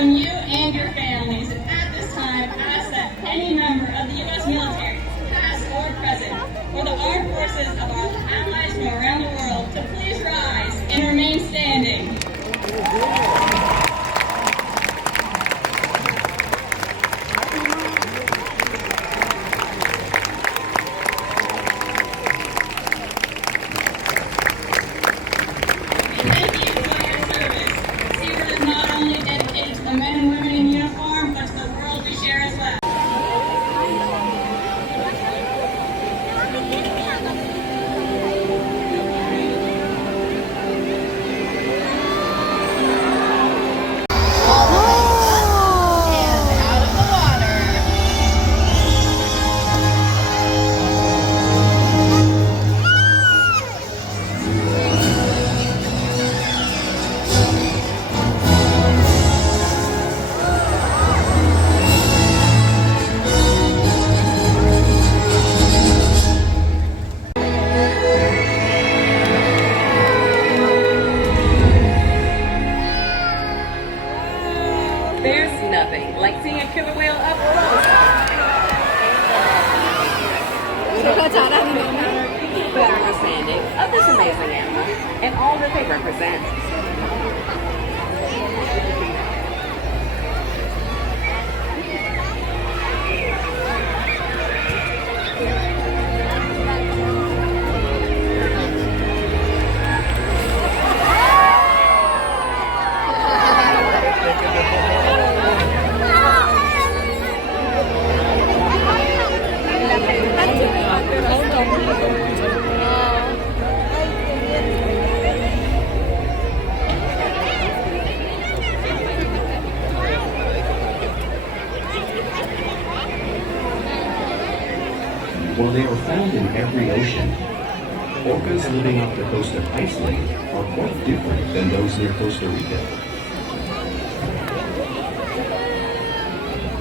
welcome you and your families, and at this time ask that any member of the U.S. military, past or present, or the armed forces of our allies from around the world to please rise and remain standing. The men and women in uniform, but to the world we share as well. There's nothing like seeing a killer whale up close. Better understanding of this amazing animal and all that they represent. While they are found in every ocean, orcas living off the coast of Iceland are quite different than those near Costa Rica.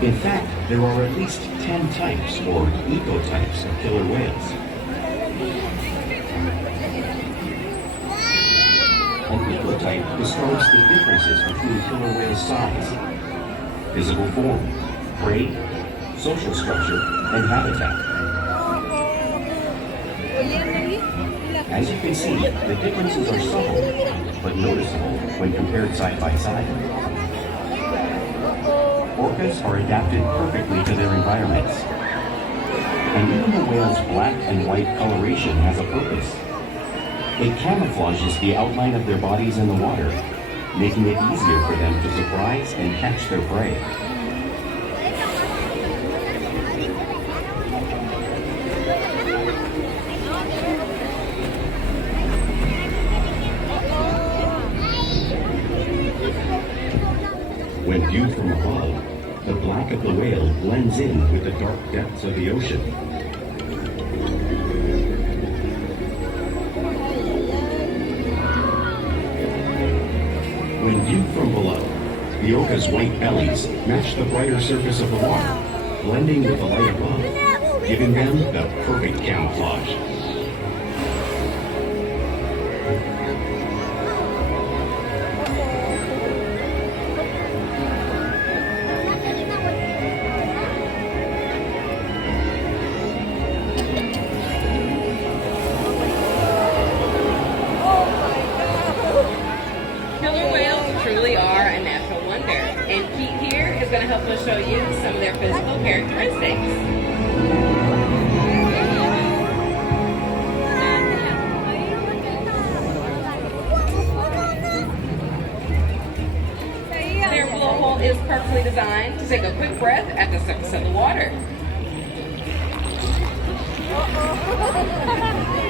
In fact, there are at least 10 types or ecotypes of killer whales. An ecotype describes the differences between killer whale size, physical form, prey, social structure, and habitat. As you can see, the differences are subtle, but noticeable when compared side by side. Orcas are adapted perfectly to their environments. And even the whale's black and white coloration has a purpose. It camouflages the outline of their bodies in the water, making it easier for them to surprise and catch their prey. When viewed from above, the black of the whale blends in with the dark depths of the ocean. When viewed from below, the orca's white bellies match the brighter surface of the water, blending with the light above, giving them the perfect camouflage. Killer whales truly are a natural wonder, and Pete here is going to help us show you some of their physical characteristics. Their blowhole is perfectly designed to take a quick breath at the surface of the water.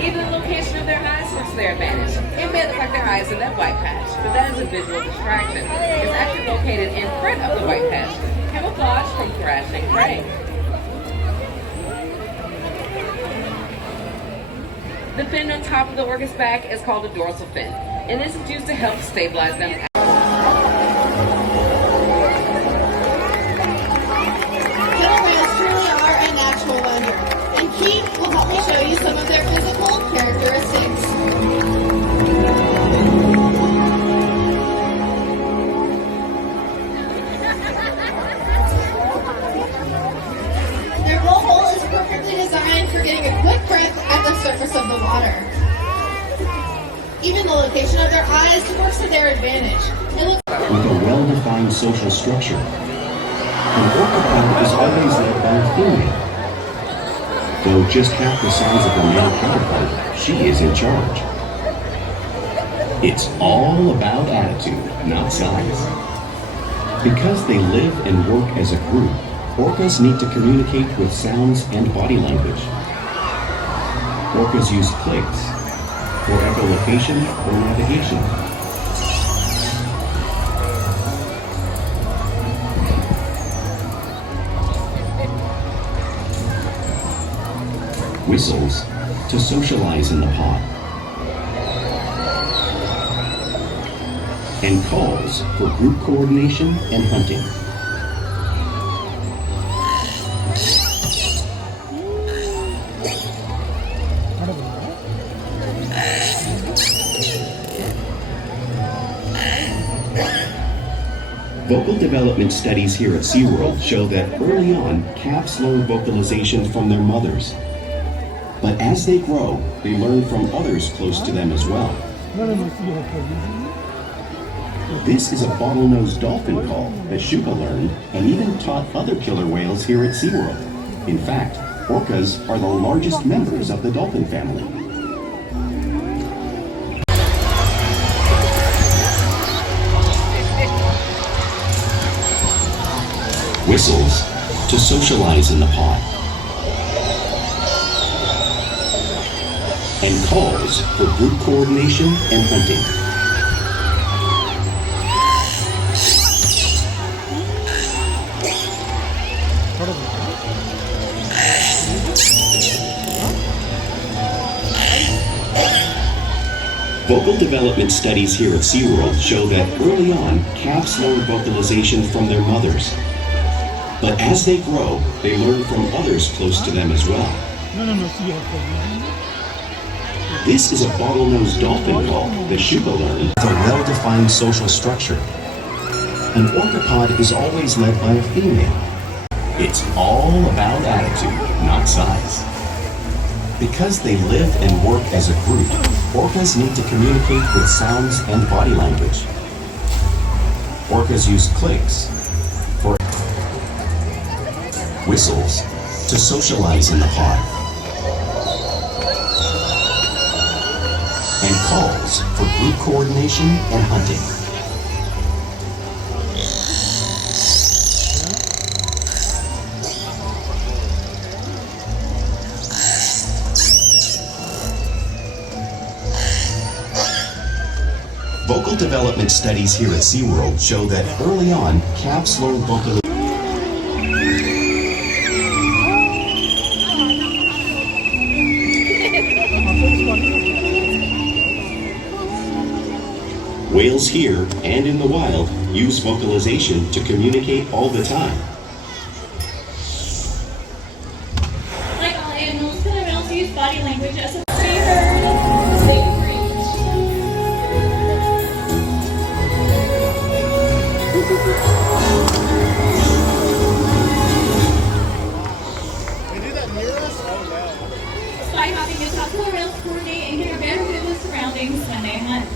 Even the location of their eyes works to their advantage. It may look like their eyes in that white patch, but that is a visual distraction. It's actually located in front of the white patch, camouflage from thrashing prey. The fin on top of the orca's back is called a dorsal fin, and this is used to help stabilize them. Killer whales truly are a natural wonder, and Keith will help me show you some of their physical characteristics. even the location of their eyes works to their advantage. It looks with a well-defined social structure. An orca is always led by a female. Though just half the size of her male counterpart, she is in charge. It's all about attitude, not size. Because they live and work as a group, orcas need to communicate with sounds and body language. Orcas use clicks for echolocation or navigation. Whistles to socialize in the pod. And calls for group coordination and hunting. Vocal development studies here at SeaWorld show that early on, calves learn vocalization from their mothers. But as they grow, they learn from others close to them as well. This is a bottlenose dolphin call that Shuka learned and even taught other killer whales here at SeaWorld. In fact, orcas are the largest members of the dolphin family. Whistles to socialize in the pod. And calls for group coordination and hunting. Vocal development studies here at SeaWorld show that early on, calves learn vocalization from their mothers. But as they grow, they learn from others close to them as well. This is a bottlenose dolphin call that Shuka learned with a well-defined social structure. An orcapod is always led by a female. It's all about attitude, not size. Because they live and work as a group, orcas need to communicate with sounds and body language. Orcas use clicks for whistles to socialize in the pod, and calls for group coordination and hunting. Vocal development studies here at SeaWorld show that early on, calves learn vocalization. Whales here and in the wild use vocalization to communicate all the time. Like all animals, killer whales use body language as a favored safe range. They do that near us? Oh no. Spy hopping is how killer whales coordinate and get a better view of the surroundings when they hunt.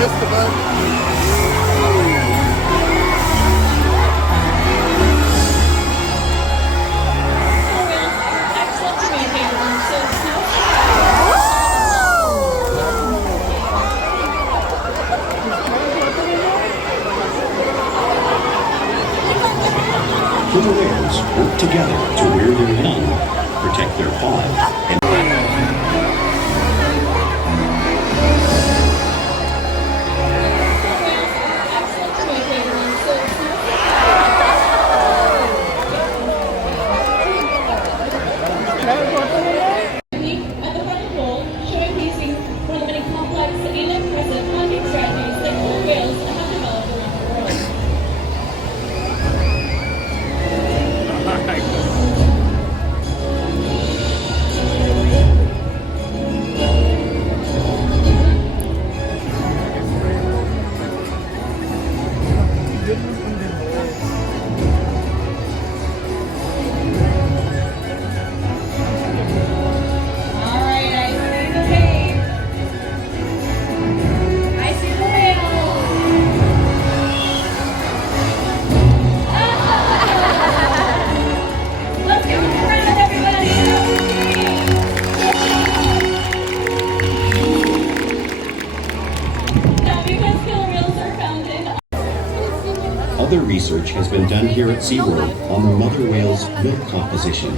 Missed the button. Killer whales work together to rear their young protect their fawn and At the front pole, showcasing one of the many complex and impressive hunting strategies that killer whales have developed around the world. Alright, I see the wave. I see the whale. Let's give him a round, everybody. Now, because killer whales are found in other research has been done here at SeaWorld on the mother whale's milk composition.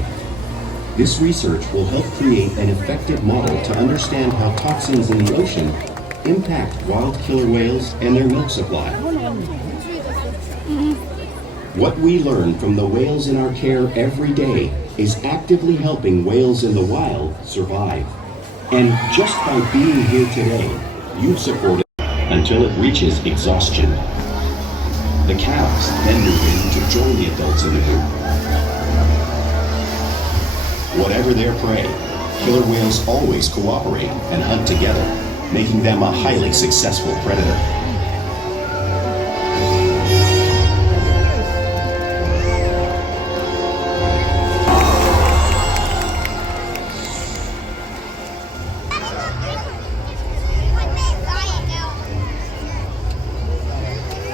This research will help create an effective model to understand how toxins in the ocean impact wild killer whales and their milk supply. What we learn from the whales in our care every day is actively helping whales in the wild survive. And just by being here today, you've supported until it reaches exhaustion. The calves then move in to join the adults in the group. Whatever their prey, killer whales always cooperate and hunt together, making them a highly successful predator.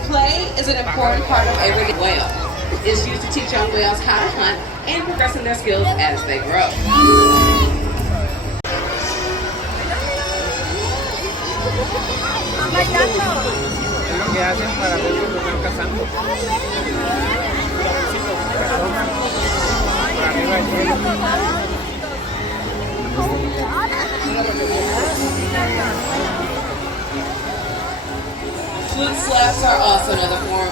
Play is an important part of every whale. It's used to teach young whales how to hunt and progressing their skills as they grow. Es lo que hacen para ver cuando están cazando. Por arriba del cielo. Flute slaps are also another form.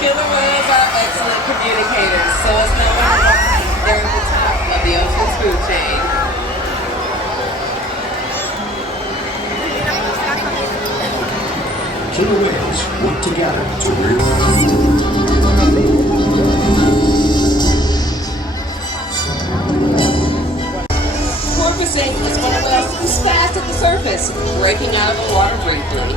Killer whales are excellent communicators, so it's no wonder they're at the top of the ocean's food chain. Killer whales work together to rear. Porpoising is one of whales who's fast at the surface, breaking out of the water briefly.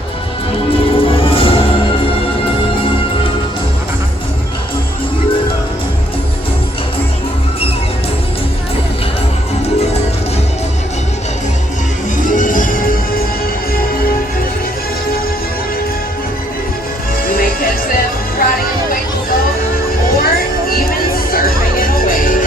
You may catch them riding in a wave boat or even surfing in a wave.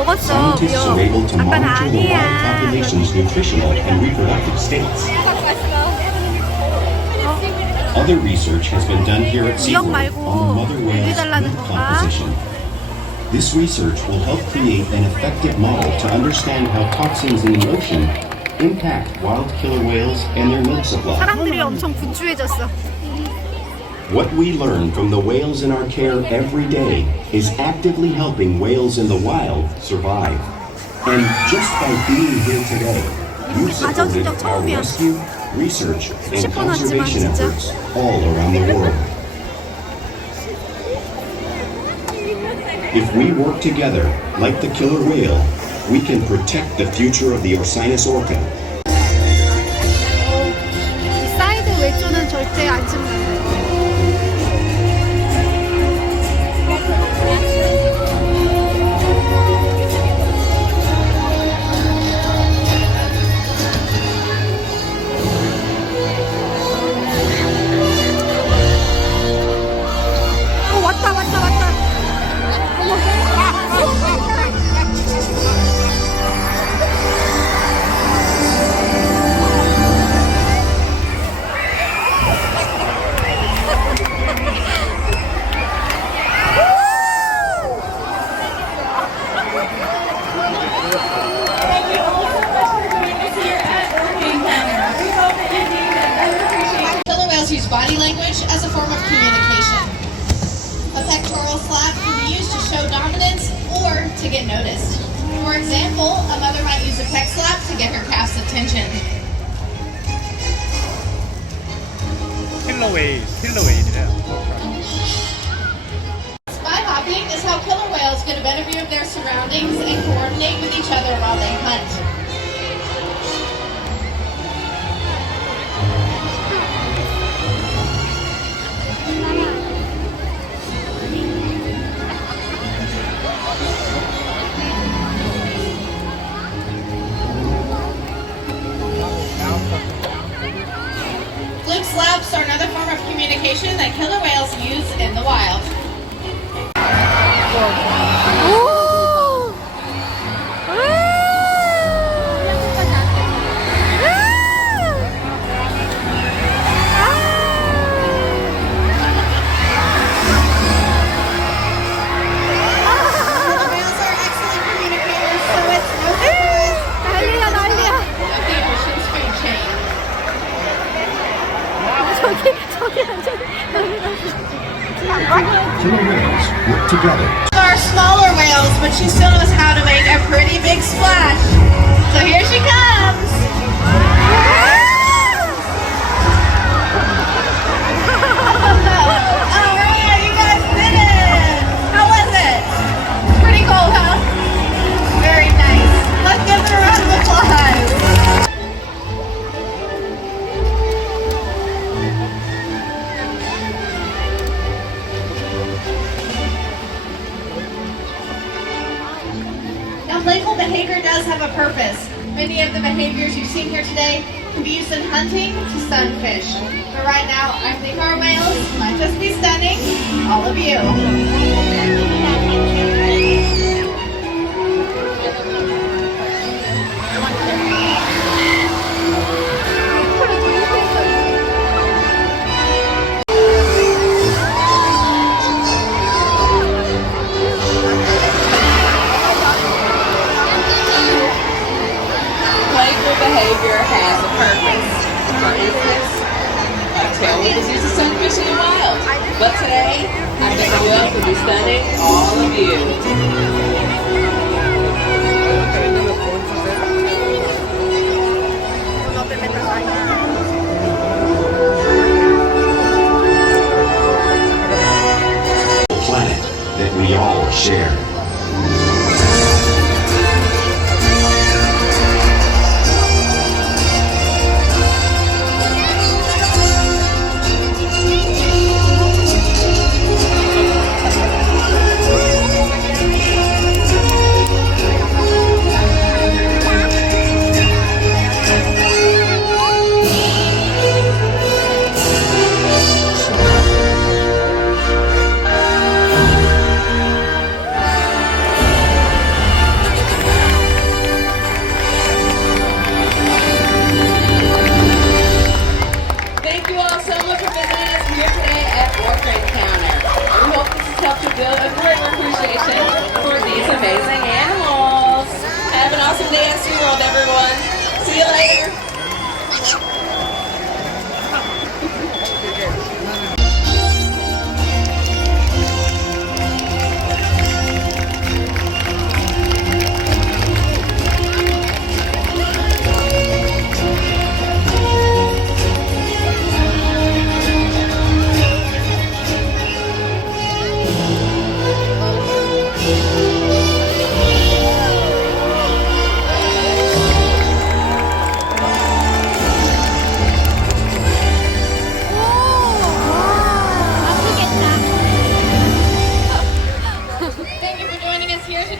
먹었어. Scientists are able to monitor the wild population's nutritional and reproductive states. Other research has been done here at SeaWorld on the mother whale's food composition. This research will help create an effective model to understand how toxins in the ocean impact wild killer whales and their milk supply. 사람들이 엄청 분주해졌어. What we learn from the whales in our care every day is actively helping whales in the wild survive. And just by being here today, you've supported our rescue, research, and conservation efforts all around the world. If we work together, like the killer whale, we can protect the future of the Orcinus orca. 이 사이드 외조는 절대 안 씹는다. 왔다. Killer whales use body language as a form of communication. A pectoral slap can be used to show dominance or to get noticed. For example, a mother might use a pec slap to get her calf's attention. 킬러웨이드래요. Spy hopping is how killer whales get a better view of their surroundings and coordinate with each other while they hunt. Fluke slaps are another form of communication that killer whales use in the wild. Whales are excellent communicators, so it's no surprise 난리야. of the ocean's food chain. 저기 완전히 Killer whales work together. Are smaller whales, but she still knows how to make a pretty big splash. So here she comes. All right, you guys did it. How was it? Pretty cool, huh? Very nice. Let's give her a round of applause. Now, playful behavior does have a purpose. Many of the behaviors you've seen here today can be used in hunting to stun fish. But right now, I think our whales might just be stunning all of you. Playful behavior has a purpose. For instance, a tailwheel is used to stun fish in the wild. But today, I think the whale could be stunning all of you.